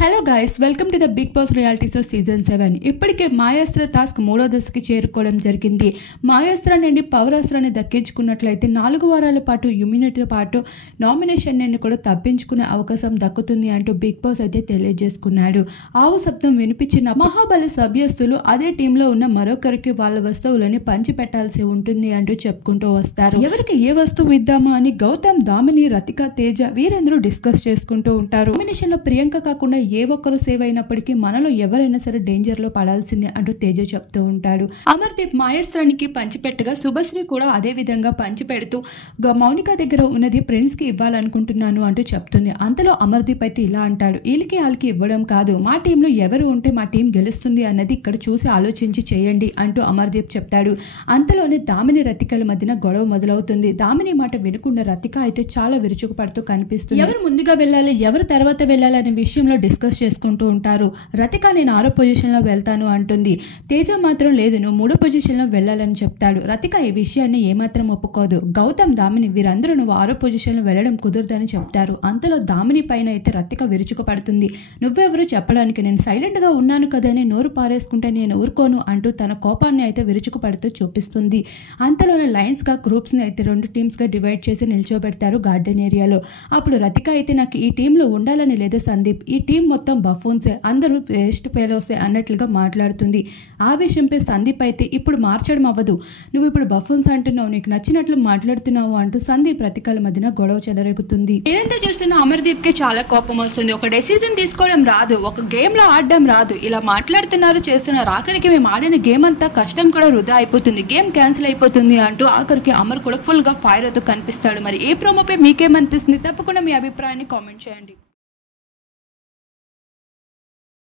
Hello guys, welcome to the Bigg Boss reality show season 7. ఇప్పటికే మాయాస్త్ర task 3వ దశకి చేరుకోవడం జరిగింది. మాయాస్త్ర నుండి పవర్ అస్త్రాన్ని దక్కించుకున్నట్లయితే 4 వారాల పాటు ఇమ్యూనిటీతో పాటు నామినేషన్ నుండి కూడా తప్పించుకునే అవకాశం దక్కుతుంది అంటూ బిగ్ బాస్ అయితే తెలియజేసుకున్నాడు. ఆవు శబ్దం వినిపించిన మహాబలి సభ్యస్తులు అదే టీంలో ఉన్న మరొకరికి వాళ్ళ వస్తువులని పంచి పెట్టాల్సి ఉంటుంది అంటూ చెప్పుకుంటూ వస్తారు. ఎవరికి ఏ వస్తువు ఇద్దామా అని గౌతమ్, దామిని, రతిక, తేజ వీరందరూ డిస్కస్ చేసుకుంటూ ఉంటారు. నామినేషన్ లో ప్రియాంక కాకుండా ఏ ఒక్కరు సేవ్ అయినప్పటికీ మనలో ఎవరైనా సరే డేంజర్ లో పడాల్సిందే అంటూ తేజ చెప్తూ ఉంటాడు. అమర్దీప్ మాయస్త్రానికి పంచిపెట్టగా శుభశ్రీ కూడా అదే విధంగా పంచిపెడుతూ మౌనిక దగ్గర ఉన్నది ప్రిన్స్ కి ఇవ్వాలనుకుంటున్నాను అంటూ చెప్తుంది. అంతలో అమర్దీప్ అయితే ఇలా అంటాడు, వీళ్ళకి వాళ్ళకి ఇవ్వడం కాదు, మా టీంలో ఎవరు ఉంటే మా టీం గెలుస్తుంది అన్నది ఇక్కడ చూసి ఆలోచించి చేయండి అంటూ అమర్దీప్ చెప్తాడు. అంతలోనే దామిని రతికల మధ్యన గొడవ మొదలవుతుంది. దామిని మాట వినకుండా రతిక అయితే చాలా విరుచుకుపడుతూ కనిపిస్తుంది. ఎవరు ముందుగా వెళ్ళాలి, ఎవరు తర్వాత వెళ్ళాలి అనే విషయంలో డిస్కస్ చేసుకుంటూ ఉంటారు. రతిక నేను 6వ పొజిషన్ లో వెళ్తాను అంటుంది. తేజ మాత్రం లేదు, నువ్వు 3వ పొజిషన్ లో వెళ్ళాలని చెప్తాడు. రతిక ఈ విషయాన్ని ఏమాత్రం ఒప్పుకోదు. గౌతమ్, దామిని వీరందరూ నువ్వు 6వ పొజిషన్ లో వెళ్ళడం కుదరదని చెప్తారు. అంతలో దామిని పైన అయితే రతిక విరుచుకుపడుతుంది. నువ్వెవరు చెప్పడానికి, నేను సైలెంట్ గా ఉన్నాను కదా అని నోరు పారేసుకుంటే నేను ఊరుకోను అంటూ తన కోపాన్ని అయితే విరుచుకుపడుతూ చూపిస్తుంది. అంతలోనే లైన్స్ గా గ్రూప్స్ ని అయితే 2 టీమ్స్ గా డివైడ్ చేసి నిల్చోబెడతారు గార్డెన్ ఏరియాలో. అప్పుడు రతిక అయితే నాకు ఈ టీంలో ఉండాలని లేదు సందీప్, ఈ టీం మొత్తం బఫూన్సే, అందరూ వేస్ట్ ఫెలోసే అన్నట్లుగా మాట్లాడుతుంది. ఆ విషయంపై సందీప్ అయితే ఇప్పుడు మార్చడం అవ్వదు, నువ్వు ఇప్పుడు బఫూన్స్ అంటున్నావు, నీకు నచ్చినట్లు మాట్లాడుతున్నావు అంటూ సందీప్ రతికల మధ్యన గొడవ చెలరేగుతుంది. ఇదంతా చూస్తున్న అమర్దీప్ కి చాలా కోపం వస్తుంది. ఒక డెసిజన్ తీసుకోవడం రాదు, ఒక గేమ్ లో ఆడడం రాదు, ఇలా మాట్లాడుతున్నారు చేస్తున్నారు, ఆఖరికి మేము ఆడిన గేమ్ అంతా కష్టం కూడా వృధా అయిపోతుంది, గేమ్ క్యాన్సిల్ అయిపోతుంది అంటూ ఆఖరికి అమర్ కూడా ఫుల్ గా ఫైర్ అవుతూ కనిపిస్తాడు. మరి ఈ ప్రోమోపై మీకేమనిపిస్తుంది? తప్పకుండా మీ అభిప్రాయాన్ని కామెంట్ చేయండి.